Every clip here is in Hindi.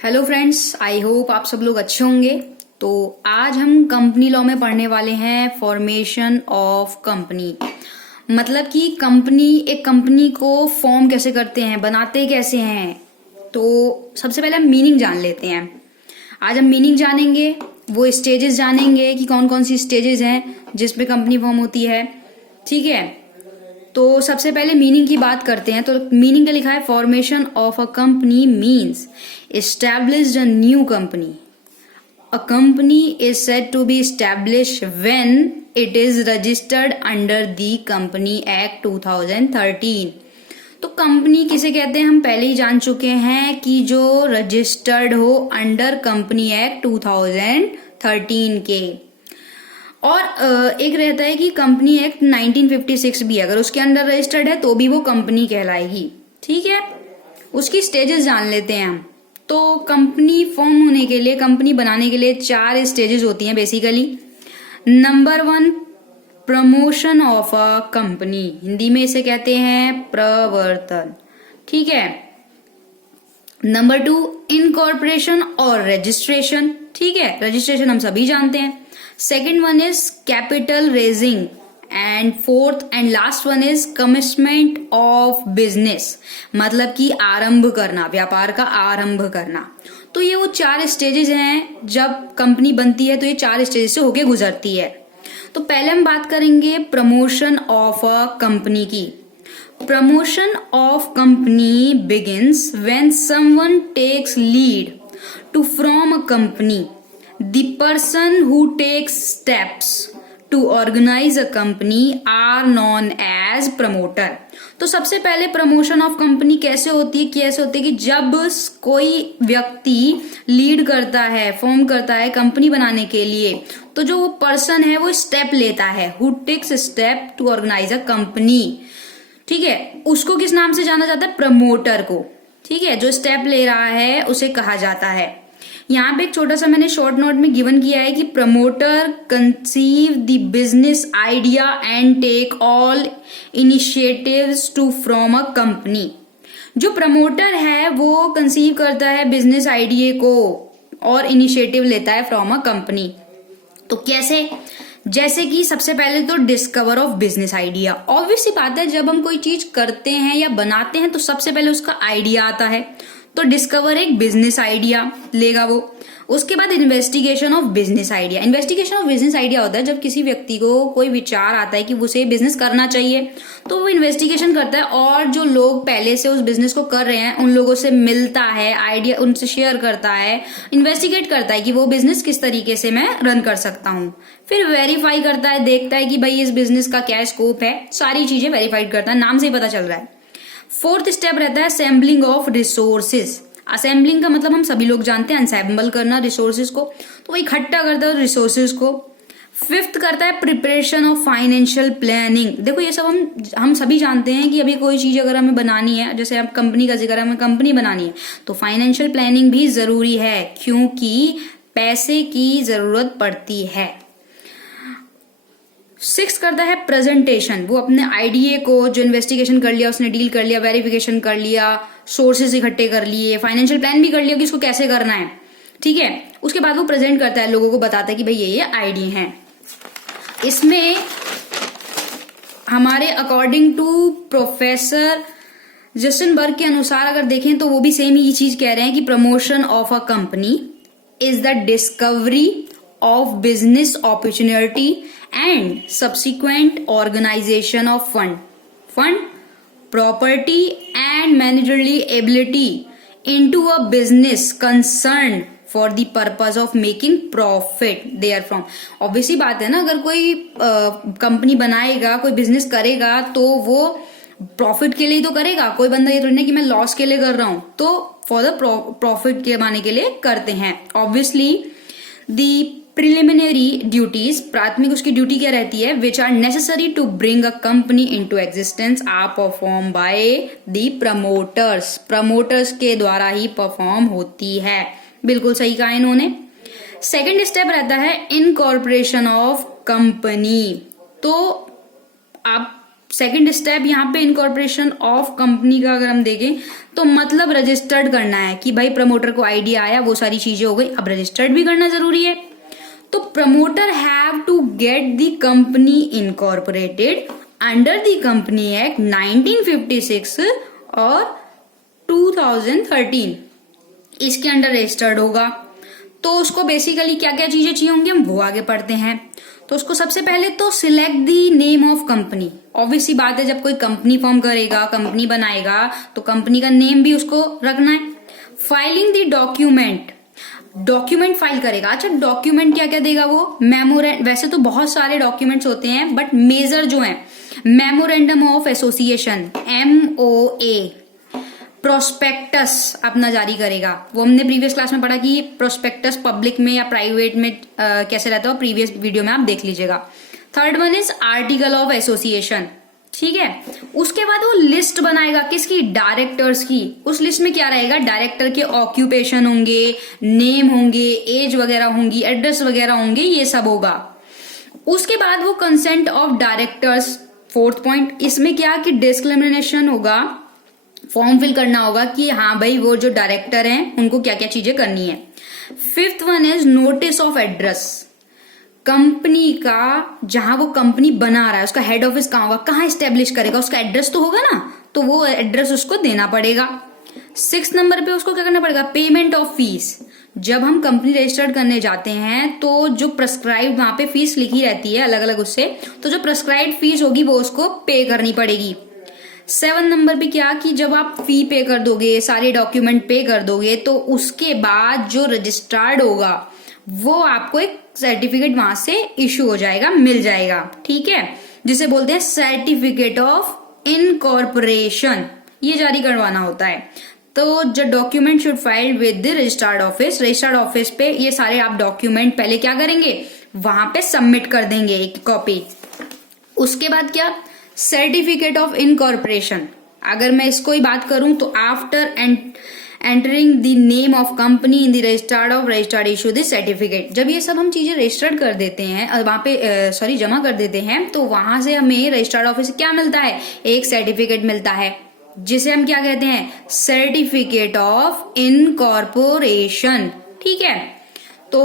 हेलो फ्रेंड्स, आई होप आप सब लोग अच्छे होंगे। तो आज हम कंपनी लॉ में पढ़ने वाले हैं फॉर्मेशन ऑफ कंपनी। मतलब कि एक कंपनी को फॉर्म कैसे करते हैं, बनाते कैसे हैं। तो सबसे पहले हम मीनिंग जान लेते हैं। आज हम मीनिंग जानेंगे, वो स्टेजेस जानेंगे कि कौन कौन सी स्टेजेस हैं जिसमें कंपनी फॉर्म होती है। ठीक है, तो सबसे पहले मीनिंग की बात करते हैं। तो मीनिंग का लिखा है formation of a company means established a new company. A company is said to be established when it is registered under the Company Act 2013. तो कंपनी किसे कहते हैं हम पहले ही जान चुके हैं कि जो रजिस्टर्ड हो अंडर कंपनी एक्ट 2013 के। और एक रहता है कि कंपनी एक्ट 1956 भी अगर उसके अंडर रजिस्टर्ड है तो भी वो कंपनी कहलाएगी। ठीक है, उसकी स्टेजेस जान लेते हैं हम। तो कंपनी फॉर्म होने के लिए, कंपनी बनाने के लिए 4 स्टेजेस होती हैं basically. Number 1, promotion of a company, Hindi में इसे कहते हैं प्रवर्तन। ठीक है। नंबर 2, इनकॉर्पोरेशन और रजिस्ट्रेशन। ठीक है, रजिस्ट्रेशन हम सभी जानते हैं। Second one is capital raising and fourth and last one is commitment of business, मतलब कि आरंभ करना, व्यापार का आरंभ करना। तो ये वो 4 स्टेजेस हैं जब कंपनी बनती है। तो ये 4 स्टेजेस से होके गुजरती है। तो पहले हम बात करेंगे प्रमोशन ऑफ अ कंपनी की। Promotion of company begins when someone takes lead to from a company. The person who takes steps to organise a company are known as promoter. तो सबसे पहले प्रमोशन ऑफ कंपनी कैसे होती है कि जब कोई व्यक्ति लीड करता है, फॉर्म करता है कंपनी बनाने के लिए, तो जो वो पर्सन है वो स्टेप लेता है, who takes step to organise a company. ठीक है, उसको किस नाम से जाना जाता है? प्रमोटर को। ठीक है, जो स्टेप ले रहा है उसे कहा जाता है। यहाँ पे एक छोटा सा मैंने शॉर्ट नोट में गिवन किया है कि promoter conceive the business idea and take all initiatives to from a company. जो प्रमोटर है वो कंसीव करता है बिजनेस आइडिया को और इनिशिएटिव लेता है फ्रॉम अ कंपनी। तो कैसे? जैसे कि सबसे पहले तो discover of business idea. Obvious सी बात है, जब हम कोई चीज करते हैं या बनाते हैं तो सबसे पहले उसका आइडिया आता है। तो डिस्कवर एक बिजनेस आइडिया लेगा वो। उसके बाद investigation of business idea. Investigation of business idea होता है जब किसी व्यक्ति को कोई विचार आता है कि उसे बिजनेस करना चाहिए, तो वो इन्वेस्टिगेशन करता है और जो लोग पहले से उस बिजनेस को कर रहे हैं उन लोगों से मिलता है, आइडिया उनसे शेयर करता है, इन्वेस्टिगेट करता है कि वो बिजनेस किस तरीके से मैं रन कर सकता हूँ। फिर वेरीफाई करता है, देखता है कि भाई इस बिजनेस का क्या स्कोप है, सारी चीजें वेरीफाइड करता है, नाम से ही पता चल रहा है। फोर्थ स्टेप रहता है असेंबलिंग ऑफ रिसोर्सेज। असेंबलिंग का मतलब हम सभी लोग जानते हैं, असेंबल करना रिसोर्सेज को, तो वो इकट्ठा करता है रिसोर्सेज को। फिफ्थ करता है प्रिपरेशन ऑफ फाइनेंशियल प्लानिंग। देखो ये सब हम सभी जानते हैं कि अभी कोई चीज अगर हमें बनानी है, जैसे अब कंपनी का जिक्र है, हमें कंपनी बनानी है तो फाइनेंशियल प्लानिंग भी जरूरी है क्योंकि पैसे की जरूरत पड़ती है। 6 करता है प्रेजेंटेशन। वो अपने आइडिया को, जो इन्वेस्टिगेशन कर लिया उसने, डील कर लिया, वेरिफिकेशन कर लिया, सोर्सेज इकट्ठे कर लिए, फाइनेंशियल प्लान भी कर लिया कि इसको कैसे करना है। ठीक है, उसके बाद वो प्रेजेंट करता है, लोगों को बताता है कि भाई ये आइडिया हैं। इसमें हमारे अकॉर्डिंग टू प्रोफेसर जस्टिनबर्ग के अनुसार अगर देखें तो वो भी सेम ही चीज कह रहे हैं कि promotion of a company is the discovery of business opportunity and subsequent organization of fund, property and managerial ability into a business concerned for the purpose of making profit therefrom। Obviously बात है ना, अगर कोई कंपनी बनाएगा, कोई बिजनेस करेगा तो वो प्रॉफिट के लिए तो करेगा। कोई बंदा ये थोड़ी ना कि मैं लॉस के लिए कर रहा हूं, तो फॉर द प्रॉफिट के कमाने के लिए करते हैं। ऑब्वियसली दी प्रिलिमिनरी ड्यूटीज, प्राथमिक उसकी ड्यूटी क्या रहती है, which are necessary to bring a company into existence are perform by the promoters. Promoters के द्वारा ही परफॉर्म होती है। बिल्कुल सही कहा इन्होंने। सेकेंड स्टेप रहता है इनकॉर्पोरेशन ऑफ कंपनी। तो आप सेकंड स्टेप यहाँ पे इनकॉर्पोरेशन ऑफ कंपनी का अगर हम देखें तो मतलब रजिस्टर्ड करना है कि भाई प्रमोटर को आइडिया आया, वो सारी चीजें हो गई, अब रजिस्टर्ड भी करना जरूरी है। तो promoter have to get the company incorporated under the company act 1956 और 2013, इसके अंडर रजिस्टर्ड होगा। तो उसको बेसिकली क्या क्या चीजें चाहिए होंगी हम वो आगे पढ़ते हैं। तो उसको सबसे पहले तो select the name of company. Obvious सी बात है, जब कोई कंपनी फॉर्म करेगा, कंपनी बनाएगा, तो कंपनी का नेम भी उसको रखना है। Filing the document, document file करेगा। अच्छा, डॉक्यूमेंट क्या क्या देगा वो? मेमोरेंड, वैसे तो बहुत सारे डॉक्यूमेंट्स होते हैं बट मेजर जो है memorandum of association MOA, prospectus अपना जारी करेगा। वो हमने प्रीवियस क्लास में पढ़ा कि प्रोस्पेक्टस पब्लिक में या प्राइवेट में कैसे रहता है, प्रीवियस वीडियो में आप देख लीजिएगा। Third one is article of association, ठीक है। उसके बाद वो लिस्ट बनाएगा किसकी? डायरेक्टर्स की। उस लिस्ट में क्या रहेगा? डायरेक्टर के ऑक्यूपेशन होंगे, नेम होंगे, एज वगैरह होंगी, एड्रेस वगैरह होंगे, ये सब होगा। उसके बाद वो consent of directors, fourth point, इसमें क्या कि डिस्क्रिमिनेशन होगा, फॉर्म फिल करना होगा कि हाँ भाई वो जो डायरेक्टर हैं उनको क्या क्या चीजें करनी है। Fifth one is notice of address, company का जहां वो कंपनी बना रहा है उसका हेड ऑफिस कहाँ होगा, कहाँ स्टेब्लिश करेगा, उसका एड्रेस तो होगा ना, तो वो एड्रेस उसको देना पड़ेगा। 6 नंबर पे उसको क्या करना पड़ेगा? Payment of fees. जब हम कंपनी रजिस्टर्ड करने जाते हैं तो जो प्रेस्क्राइब वहां पे फीस लिखी रहती है अलग अलग उससे, तो जो प्रेस्क्राइब फीस होगी वो उसको पे करनी पड़ेगी। 7 नंबर पे क्या कि जब आप फी पे कर दोगे, सारे डॉक्यूमेंट पे कर दोगे, तो उसके बाद जो रजिस्टर्ड होगा वो आपको एक सर्टिफिकेट वहां से इशू हो जाएगा, मिल जाएगा, ठीक है, जिसे बोलते हैं सर्टिफिकेट ऑफ इनकॉर्पोरेशन, ये जारी करवाना होता है। तो जो document should file with the registered office, registered office पे ये सारे आप डॉक्यूमेंट पहले क्या करेंगे, वहां पे सबमिट कर देंगे एक कॉपी। उसके बाद क्या? Certificate of incorporation. अगर मैं इसको ही बात करूं तो after entering the name of company in the registered of registered issue the certificate. जब ये सब हम चीजें रजिस्टर्ड कर देते हैं, वहां पे जमा कर देते हैं, तो वहां से हमें रजिस्टर्ड ऑफिस से क्या मिलता है? एक सर्टिफिकेट मिलता है जिसे हम क्या कहते हैं? सर्टिफिकेट ऑफ इनकॉर्पोरेशन, ठीक है। तो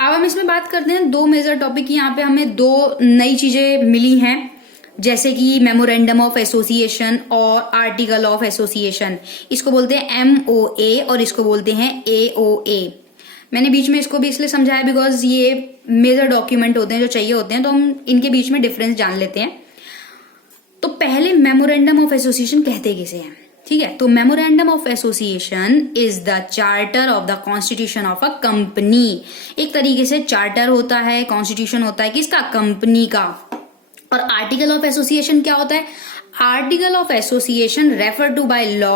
अब हम इसमें बात करते हैं 2 मेजर टॉपिक। यहाँ पे हमें 2 नई चीजें मिली हैं, जैसे कि मेमोरेंडम ऑफ एसोसिएशन और आर्टिकल ऑफ एसोसिएशन। इसको बोलते हैं MOA और इसको बोलते हैं AOA। मैंने बीच में इसको भी इसलिए समझाया बिकॉज ये मेजर डॉक्यूमेंट होते हैं जो चाहिए होते हैं, तो हम इनके बीच में डिफरेंस जान लेते हैं। तो पहले मेमोरेंडम ऑफ एसोसिएशन कहते किसे हैं, ठीक है। तो memorandum of association is the charter of the constitution of a company. एक तरीके से चार्टर होता है, कॉन्स्टिट्यूशन होता है किसका? कंपनी का। और आर्टिकल ऑफ एसोसिएशन क्या होता है? Article of association refer to by law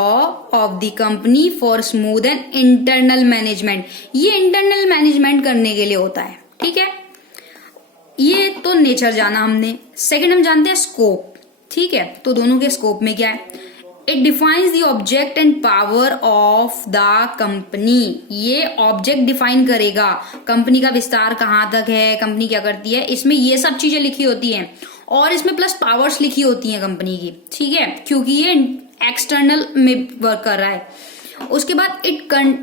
of the company for smooth and internal management. ये इंटरनल मैनेजमेंट करने के लिए होता है, ठीक है। ये तो नेचर जाना हमने। सेकंड हम जानते हैं स्कोप, ठीक है। तो दोनों के स्कोप में क्या है? It defines the object and power of the company. ये ऑब्जेक्ट डिफाइन करेगा, कंपनी का विस्तार कहाँ तक है, कंपनी क्या करती है, इसमें ये सब चीजें लिखी होती हैं। और इसमें प्लस पावर्स लिखी होती हैं कंपनी की, ठीक है, क्योंकि ये एक्सटर्नल में वर्क कर रहा है। उसके बाद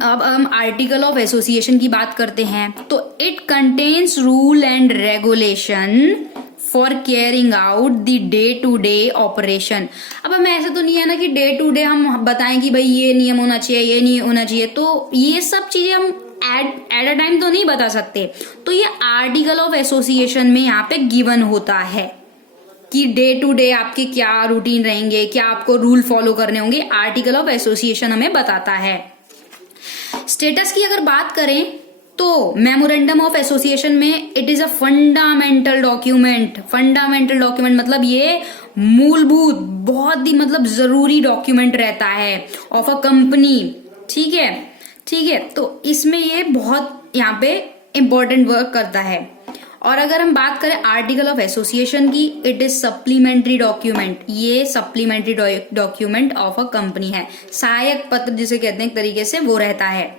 अब हम आर्टिकल ऑफ एसोसिएशन की बात करते हैं। तो it contains rule and regulation for carrying out the day to day operation. अब हमें ऐसा तो नहीं है ना कि डे टू डे हम बताएं कि भाई ये नियम होना चाहिए, ये नहीं होना चाहिए, तो ये सब चीजें हम एट अ टाइम तो नहीं बता सकते। तो ये आर्टिकल ऑफ एसोसिएशन में यहाँ पे गिवन होता है कि डे टू डे आपके क्या रूटीन रहेंगे, क्या आपको रूल फॉलो करने होंगे, आर्टिकल ऑफ एसोसिएशन हमें बताता है। स्टेटस की अगर बात करें तो मेमोरेंडम ऑफ एसोसिएशन में it is a fundamental document. Fundamental document मतलब ये मूलभूत, बहुत ही मतलब जरूरी डॉक्यूमेंट रहता है ऑफ अ कंपनी, ठीक है, ठीक है। तो इसमें ये बहुत यहाँ पे इंपॉर्टेंट वर्क करता है। और अगर हम बात करें आर्टिकल ऑफ एसोसिएशन की, इट इज सप्लीमेंट्री डॉक्यूमेंट। ये supplementary document of a company है, सहायक पत्र जिसे कहते हैं एक तरीके से, वो रहता है।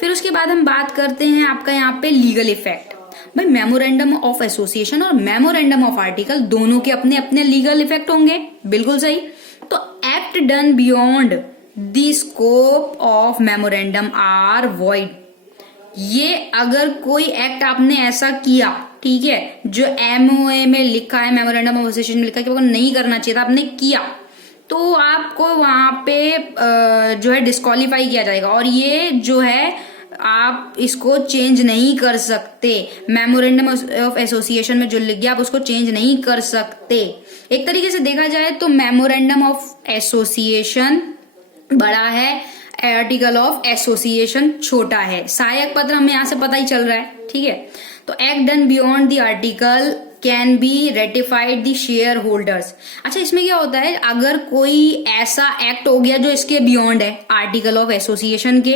फिर उसके बाद हम बात करते हैं आपका यहाँ पे लीगल इफेक्ट। भाई मेमोरेंडम ऑफ एसोसिएशन और मेमोरेंडम ऑफ आर्टिकल दोनों के अपने अपने लीगल इफेक्ट होंगे, बिल्कुल सही। तो act done beyond the scope of memorandum are void. ये अगर कोई एक्ट आपने ऐसा किया, ठीक है, जो एमओए में लिखा है, मेमोरेंडम ऑफ एसोसिएशन में लिखा है कि वो नहीं करना चाहिए था, आपने किया, तो आपको वहां पे जो है डिस्क्वालीफाई किया जाएगा। और ये जो है आप इसको चेंज नहीं कर सकते। मेमोरेंडम ऑफ एसोसिएशन में जो लिख गया आप उसको चेंज नहीं कर सकते। एक तरीके से देखा जाए तो मेमोरेंडम ऑफ एसोसिएशन बड़ा है, आर्टिकल ऑफ एसोसिएशन छोटा है। सहायक पत्र हमें यहां से पता ही चल रहा है, ठीक है। तो act done beyond the article can be ratified the share holders. अच्छा, इसमें क्या होता है, अगर कोई ऐसा एक्ट हो गया जो इसके बियॉन्ड है आर्टिकल ऑफ एसोसिएशन के,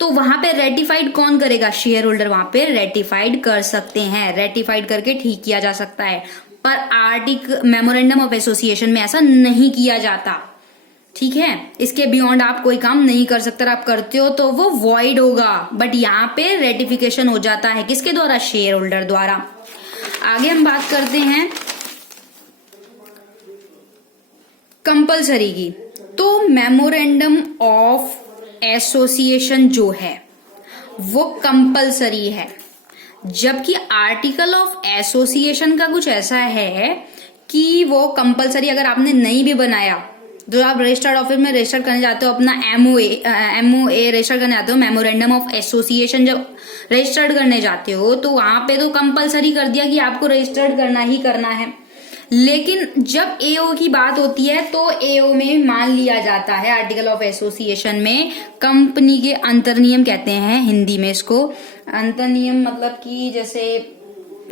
तो वहां पे रेटिफाइड कौन करेगा, शेयर होल्डर वहां पे रेटिफाइड कर सकते हैं, रेटिफाइड करके ठीक किया जा सकता है। पर आर्टिकल मेमोरेंडम ऑफ एसोसिएशन में ऐसा नहीं किया जाता, ठीक है। इसके बियॉन्ड आप कोई काम नहीं कर सकते, आप करते हो तो वो वॉइड होगा। बट यहाँ पे रेटिफिकेशन हो जाता है किसके द्वारा, शेयर होल्डर द्वारा। आगे हम बात करते हैं कंपलसरी की। तो मेमोरेंडम ऑफ एसोसिएशन जो है वो कंपलसरी है, जबकि आर्टिकल ऑफ एसोसिएशन का कुछ ऐसा है कि वो कंपलसरी अगर आपने नहीं भी बनाया, जो आप रजिस्टर्ड ऑफिस में रजिस्टर करने जाते हो अपना एमओए रजिस्टर करने जाते हो, मेमोरेंडम ऑफ एसोसिएशन जब रजिस्टर्ड करने जाते हो तो वहां पे तो कंपलसरी कर दिया कि आपको रजिस्टर्ड करना ही करना है। लेकिन जब एओ की बात होती है तो एओ में मान लिया जाता है, आर्टिकल ऑफ एसोसिएशन में कंपनी के अंतर्नियम कहते हैं हिंदी में इसको। अंतर्नियम मतलब कि जैसे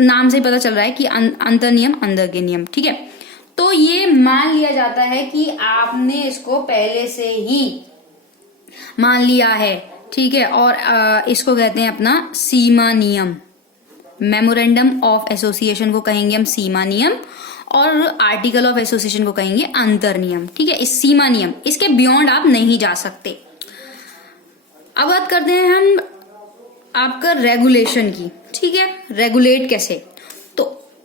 नाम से पता चल रहा है कि अंतर्नियम अंदर के नियम, ठीक है। तो ये मान लिया जाता है कि आपने इसको पहले से ही मान लिया है, ठीक है। और इसको कहते हैं अपना सीमा नियम। मेमोरेंडम ऑफ एसोसिएशन को कहेंगे हम सीमा नियम और आर्टिकल ऑफ एसोसिएशन को कहेंगे अंतर नियम, ठीक है। इस सीमा नियम, इसके बियॉन्ड आप नहीं जा सकते। अब बात करते हैं हम आपका रेगुलेशन की, ठीक है। रेगुलेट कैसे,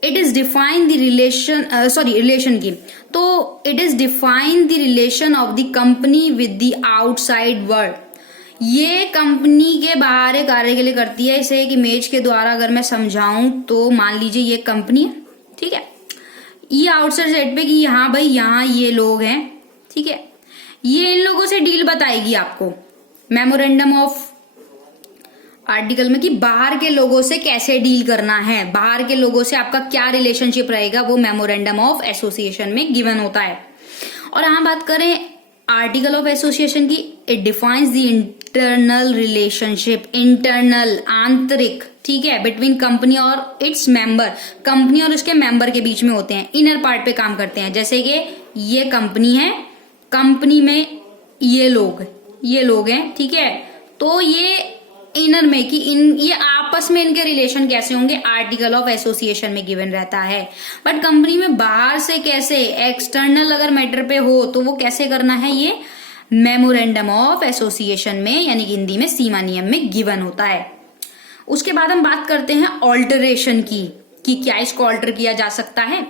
it is define the relation relation की। तो it is define the relation of the company with the outside world. ये कंपनी के बाहर कार्य के लिए करती है। इसे एक इमेज के द्वारा अगर मैं समझाऊं तो मान लीजिए ये कंपनी है, ठीक है। ये आउटसाइड साइड पे कि हाँ भाई यहाँ ये लोग हैं, ठीक है, ये इन लोगों से डील बताएगी आपको मेमोरेंडम ऑफ आर्टिकल में कि बाहर के लोगों से कैसे डील करना है, बाहर के लोगों से आपका क्या रिलेशनशिप रहेगा, वो मेमोरेंडम ऑफ एसोसिएशन में गिवन होता है। और यहां बात करें आर्टिकल ऑफ एसोसिएशन की, it defines the internal relationship, internal आंतरिक, ठीक है, बिटवीन कंपनी और इट्स मेंबर। कंपनी और उसके मेंबर के बीच में होते हैं, इनर पार्ट पे काम करते हैं। जैसे कि ये कंपनी है, कंपनी में ये लोग हैं, ठीक है। तो ये इनर में कि ये आपस में इनके रिलेशन कैसे होंगे, आर्टिकल ऑफ एसोसिएशन में गिवन रहता है। बट कंपनी में बाहर से कैसे, एक्सटर्नल अगर मैटर पे हो तो वो कैसे करना है, ये मेमोरेंडम ऑफ एसोसिएशन में यानी कि हिंदी में सीमा नियम में गिवन होता है। उसके बाद हम बात करते हैं ऑल्टरेशन की कि क्या इसको ऑल्टर किया जा सकता है।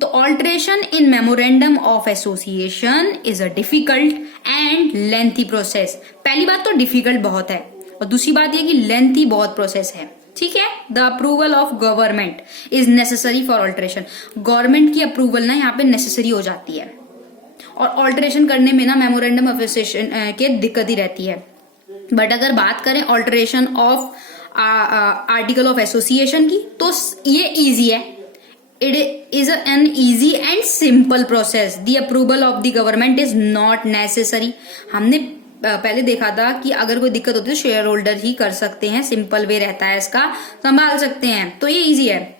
तो alteration in memorandum of association is a difficult and lengthy process. पहली बात तो डिफिकल्ट बहुत है और दूसरी बात ये कि लेंथी बहुत प्रोसेस है, ठीक है। The approval of government is necessary for alteration. Government की अप्रूवल ना यहाँ पे नेसेसरी हो जाती है और ऑल्टरेशन करने में ना मेमोरेंडम ऑफ एसोसिएशन के दिक्कत ही रहती है। बट अगर बात करें alteration of article of association की तो ये इजी है। It is an easy and simple process. The approval of the government is not necessary. हमने पहले देखा था कि अगर कोई दिक्कत होती है तो शेयर होल्डर ही कर सकते हैं, सिंपल वे रहता है, इसका संभाल सकते हैं, तो ये इजी है।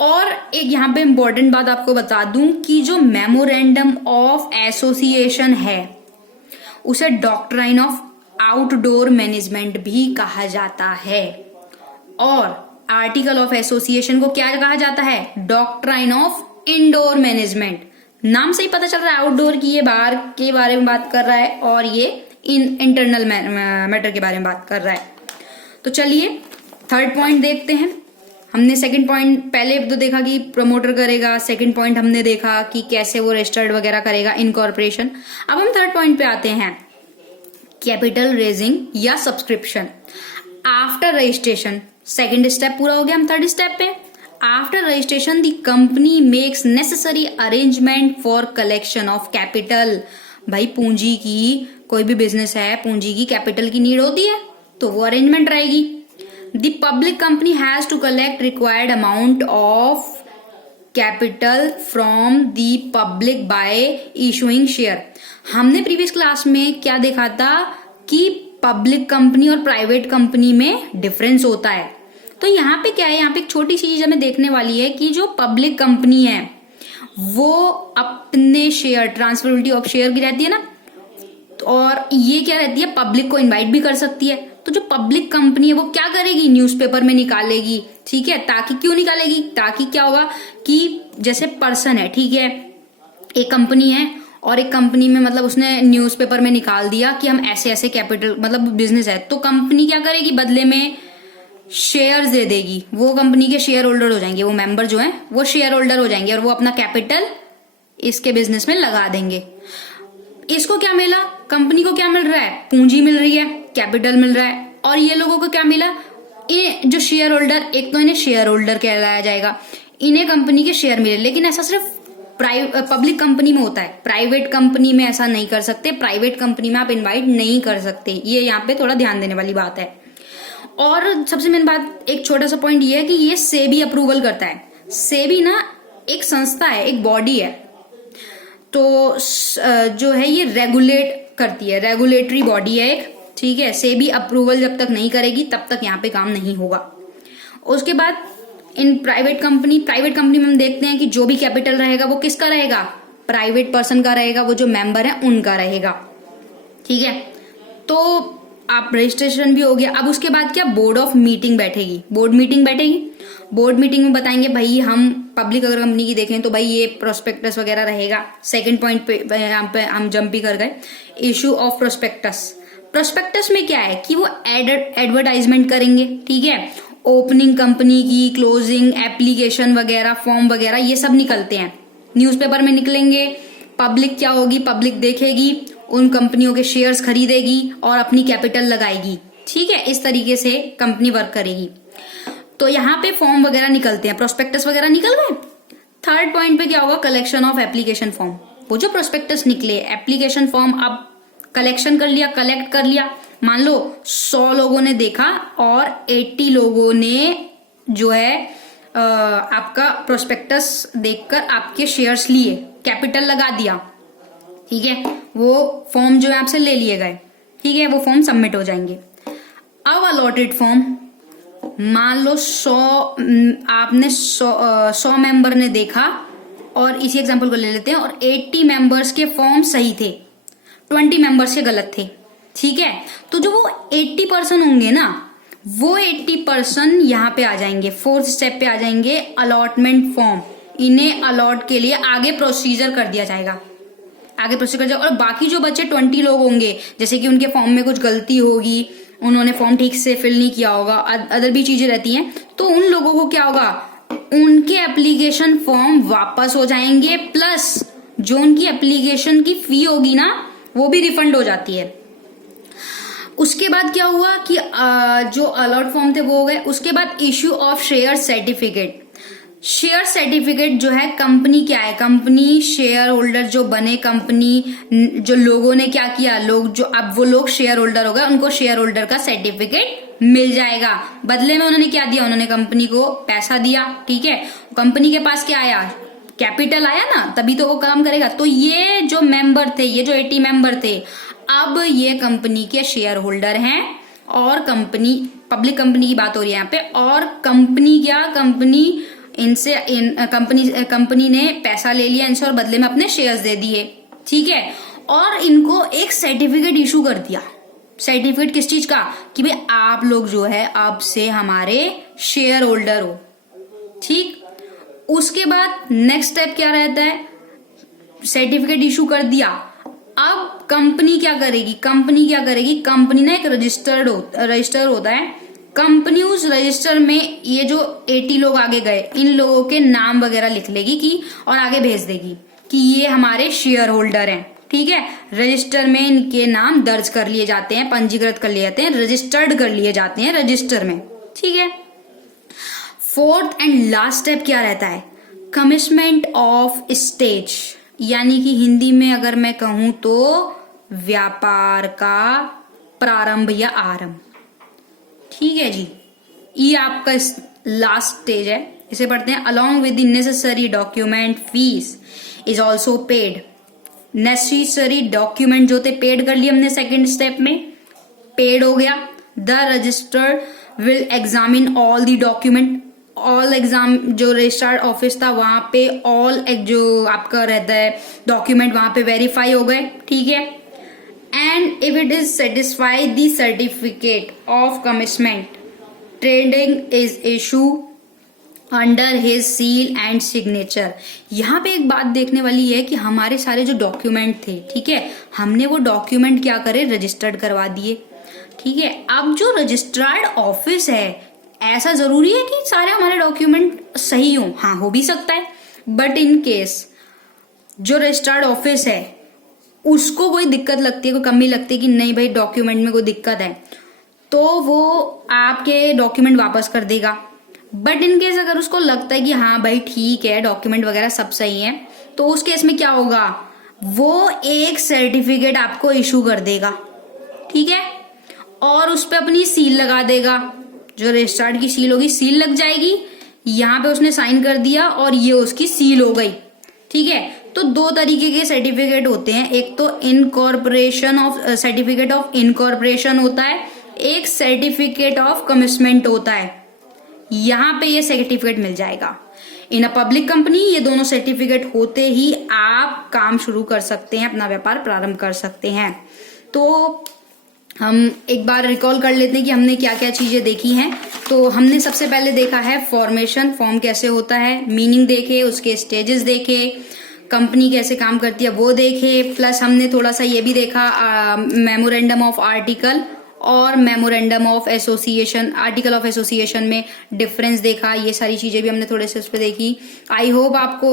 और एक यहाँ पे इंपॉर्टेंट बात आपको बता दूं कि जो मेमोरेंडम ऑफ एसोसिएशन है उसे डॉक्ट्राइन ऑफ आउटडोर मैनेजमेंट भी कहा जाता है। और आर्टिकल ऑफ एसोसिएशन को क्या कहा जाता है, डॉक्ट्राइन ऑफ इंडोर मैनेजमेंट। नाम से ही पता चल रहा है आउटडोर की ये बाहर के बारे में बात कर रहा है और ये इंटरनल मैटर के बारे में बात कर रहा है। तो चलिए थर्ड पॉइंट देखते हैं। हमने सेकंड पॉइंट पहले तो देखा कि प्रमोटर करेगा, सेकंड पॉइंट हमने देखा कि कैसे वो रजिस्टर्ड वगैरह करेगा इनकॉर्पोरेशन। अब हम थर्ड पॉइंट पे आते हैं, कैपिटल रेजिंग या subscription after registration. Second step पूरा हो गया, हम थर्ड स्टेप पे। After registration the company makes necessary arrangement for collection of capital. भाई पूंजी की, कोई भी बिजनेस है, पूंजी की कैपिटल की नीड होती है, तो वो अरेंजमेंट रहेगी। The public company has to collect required amount of capital from the public by issuing share. हमने प्रीवियस क्लास में क्या देखा था कि पब्लिक कंपनी और प्राइवेट कंपनी में डिफरेंस होता है। तो यहाँ पे क्या है, यहाँ पे एक छोटी सी चीज हमें देखने वाली है कि जो पब्लिक कंपनी है वो अपने शेयर, ट्रांसफरेबिलिटी ऑफ शेयर की रहती है ना, और ये क्या रहती है, पब्लिक को इनवाइट भी कर सकती है। तो जो पब्लिक कंपनी है वो क्या करेगी, न्यूज़पेपर में निकालेगी, ठीक है। ताकि क्यों निकालेगी, ताकि क्या होगा कि जैसे पर्सन है, ठीक है, एक कंपनी है और एक कंपनी में मतलब उसने न्यूज़पेपर में निकाल दिया कि हम ऐसे ऐसे कैपिटल, मतलब बिजनेस है, तो कंपनी क्या करेगी, बदले में शेयर्स दे देगी। वो कंपनी के शेयर होल्डर हो जाएंगे, वो मेंबर जो हैं वो शेयर होल्डर हो जाएंगे और वो अपना कैपिटल इसके बिजनेस में लगा देंगे। इसको क्या मिला, कंपनी को क्या मिल रहा है, पूंजी मिल रही है, कैपिटल मिल रहा है। और ये लोगों को क्या मिला, ये जो शेयर होल्डर, एक तो इन्हें शेयर होल्डर कहलाया जाएगा, इन्हें कंपनी के शेयर मिले। लेकिन ऐसा सिर्फ पब्लिक कंपनी में होता है, प्राइवेट कंपनी में ऐसा नहीं कर सकते। प्राइवेट कंपनी में आप इनवाइट नहीं कर सकते, ये यहाँ पे थोड़ा ध्यान देने वाली बात है। और सबसे मेन बात, एक छोटा सा पॉइंट ये है कि ये सेबी अप्रूवल करता है। सेबी ना एक संस्था है, एक बॉडी है, तो जो है ये रेगुलेट करती है, रेगुलेटरी बॉडी है एक, ठीक है। सेबी अप्रूवल जब तक नहीं करेगी तब तक यहाँ पे काम नहीं होगा। उसके बाद इन प्राइवेट कंपनी में हम देखते हैं कि जो भी कैपिटल रहेगा वो किसका रहेगा, प्राइवेट पर्सन का रहेगा, वो जो मेंबर है उनका रहेगा, ठीक है। तो आप रजिस्ट्रेशन भी हो गया। अब उसके बाद क्या, बोर्ड ऑफ मीटिंग बैठेगी, बोर्ड मीटिंग बैठेगी। बोर्ड मीटिंग में बताएंगे भाई, हम पब्लिक अगर कंपनी की देखें तो भाई ये प्रोस्पेक्टस वगैरह रहेगा। सेकंड पॉइंट पे यहाँ पे हम जंप भी कर गए, इशू ऑफ प्रोस्पेक्टस। प्रोस्पेक्टस में क्या है कि वो एडवर्टाइजमेंट करेंगे, ठीक है। ओपनिंग कंपनी की, क्लोजिंग, एप्लीकेशन वगैरह, फॉर्म वगैरह, ये सब निकलते हैं, न्यूज़पेपर में निकलेंगे। पब्लिक क्या होगी, पब्लिक देखेगी, उन कंपनियों के शेयर्स खरीदेगी और अपनी कैपिटल लगाएगी, ठीक है। इस तरीके से कंपनी वर्क करेगी। तो यहाँ पे फॉर्म वगैरह निकलते हैं, प्रोस्पेक्टस वगैरह निकल गए। थर्ड पॉइंट पे क्या होगा, कलेक्शन ऑफ एप्लीकेशन फॉर्म। वो जो प्रोस्पेक्टस निकले, एप्लीकेशन फॉर्म अब कलेक्शन कर लिया, कलेक्ट कर लिया। मान लो 100 लोगों ने देखा और 80 लोगों ने जो है आपका प्रोस्पेक्टस देखकर आपके शेयर्स लिए, कैपिटल लगा दिया, ठीक है। वो फॉर्म जो है आपसे ले लिए गए, ठीक है, वो फॉर्म सबमिट हो जाएंगे। अब अलॉटेड फॉर्म, मान लो 100 मेंबर ने देखा, और इसी एग्जांपल को ले लेते हैं, और 80 मेंबर्स के फॉर्म सही थे, 20 मेंबर्स के गलत थे, ठीक है। तो जो वो 80% होंगे ना, वो 80% यहाँ पे आ जाएंगे, फोर्थ स्टेप पे आ जाएंगे, अलॉटमेंट फॉर्म। इन्हें अलॉट के लिए आगे प्रोसीजर कर दिया जाएगा, आगे प्रोसीजर कर जाएगा। और बाकी जो बचे 20 लोग होंगे, जैसे कि उनके फॉर्म में कुछ गलती होगी, उन्होंने फॉर्म ठीक से फिल नहीं किया होगा, अदर भी चीजें रहती हैं, तो उन लोगों को क्या होगा, उनके एप्लीकेशन फॉर्म वापस हो जाएंगे, प्लस जो उनकी एप्लीकेशन की फी होगी ना, वो भी रिफंड हो जाती है। उसके बाद क्या हुआ कि जो अलॉट फॉर्म थे वो हो गए। उसके बाद issue of share certificate. Share certificate जो है, कंपनी क्या है, कंपनी शेयर होल्डर जो बने, कंपनी जो लोगों ने क्या किया, लोग जो अब वो लोग शेयर होल्डर हो गए, उनको शेयर होल्डर का सर्टिफिकेट मिल जाएगा। बदले में उन्होंने क्या दिया, उन्होंने कंपनी को पैसा दिया, ठीक है। कंपनी के पास क्या आया, कैपिटल आया ना, तभी तो वो काम करेगा। तो ये जो मेंबर थे, ये जो 80 मेंबर थे, अब ये कंपनी के शेयर होल्डर हैं, और कंपनी, पब्लिक कंपनी की बात हो रही है यहाँ पे, और कंपनी क्या, कंपनी ने पैसा ले लिया इनसे और बदले में अपने शेयर्स दे दिए, ठीक है। और इनको एक सर्टिफिकेट इशू कर दिया। सर्टिफिकेट किस चीज का, कि भाई आप लोग जो है अब से हमारे शेयर होल्डर हो, ठीक। उसके बाद नेक्स्ट स्टेप क्या रहता है, सर्टिफिकेट इशू कर दिया। अब कंपनी क्या करेगी, कंपनी ना एक रजिस्टर होता है, कंपनीज रजिस्टर में ये जो 80 लोग आगे गए, इन लोगों के नाम वगैरह लिख लेगी कि और आगे भेज देगी कि ये हमारे शेयर होल्डर हैं। ठीक है, रजिस्टर में इनके नाम दर्ज कर लिए जाते हैं, पंजीकृत कर लिए जाते हैं, रजिस्टर्ड कर लिए जाते हैं रजिस्टर में। ठीक है, फोर्थ एंड लास्ट स्टेप क्या रहता है? कमिटमेंट ऑफ स्टेज, यानी कि हिंदी में अगर मैं कहूं तो व्यापार का प्रारंभ या आरंभ। ठीक है जी, ये आपका लास्ट स्टेज है, इसे पढ़ते हैं। Along with the necessary document fees is also paid. Necessary document जो थे पेड कर लिए हमने, सेकेंड स्टेप में पेड हो गया। The register will examine all the document, all exam जो रजिस्टर्ड ऑफिस था वहां पे ऑल जो आपका रहता है डॉक्यूमेंट वहां पे वेरीफाई हो गए। ठीक है, and if it is satisfy the certificate of commitment trading is issue under his seal and signature. यहाँ पे एक बात देखने वाली है कि हमारे सारे जो डॉक्यूमेंट थे, ठीक है, हमने वो डॉक्यूमेंट क्या करे, रजिस्टर्ड करवा दिए। ठीक है, अब जो रजिस्टर्ड ऑफिस है, ऐसा जरूरी है कि सारे हमारे डॉक्यूमेंट सही हो? हाँ, हो भी सकता है, बट इन केस जो रजिस्टर्ड ऑफिस है उसको कोई दिक्कत लगती है, कोई कमी लगती है कि नहीं भाई डॉक्यूमेंट में कोई दिक्कत है, तो वो आपके डॉक्यूमेंट वापस कर देगा। बट इन केस अगर उसको लगता है कि हाँ भाई ठीक है डॉक्यूमेंट वगैरह सब सही है, तो उस केस में क्या होगा, वो एक सर्टिफिकेट आपको इशू कर देगा। ठीक है, और उस पर अपनी सील लगा देगा, जो रजिस्टर्ड की सील होगी, सील लग जाएगी। यहाँ पे उसने साइन कर दिया और ये उसकी सील हो गई। ठीक है, तो दो तरीके के सर्टिफिकेट होते हैं, एक तो incorporation of certificate of incorporation होता है, एक सर्टिफिकेट ऑफ कमिटमेंट होता है। यहाँ पे ये सर्टिफिकेट मिल जाएगा। इन अ पब्लिक कंपनी ये दोनों सर्टिफिकेट होते ही आप काम शुरू कर सकते हैं, अपना व्यापार प्रारंभ कर सकते हैं। तो हम एक बार रिकॉल कर लेते हैं कि हमने क्या क्या चीजें देखी हैं। तो हमने सबसे पहले देखा है फॉर्मेशन, फॉर्म कैसे होता है, मीनिंग देखे, उसके स्टेजेस देखे, कंपनी कैसे काम करती है वो देखे, प्लस हमने थोड़ा सा ये भी देखा मेमोरेंडम ऑफ आर्टिकल और memorandum of association, article of association में डिफरेंस देखा। ये सारी चीजें भी हमने थोड़े से उस पर देखी। आई होप आपको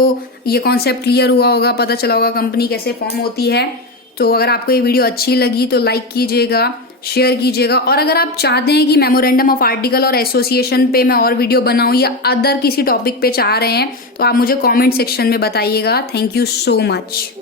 ये कॉन्सेप्ट क्लियर हुआ होगा, पता चला होगा कंपनी कैसे फॉर्म होती है। तो अगर आपको ये वीडियो अच्छी लगी तो लाइक कीजिएगा, शेयर कीजिएगा, और अगर आप चाहते हैं कि मेमोरेंडम ऑफ आर्टिकल और एसोसिएशन पे मैं और वीडियो बनाऊं या अदर किसी टॉपिक पे चाह रहे हैं तो आप मुझे कमेंट सेक्शन में बताइएगा। Thank you so much.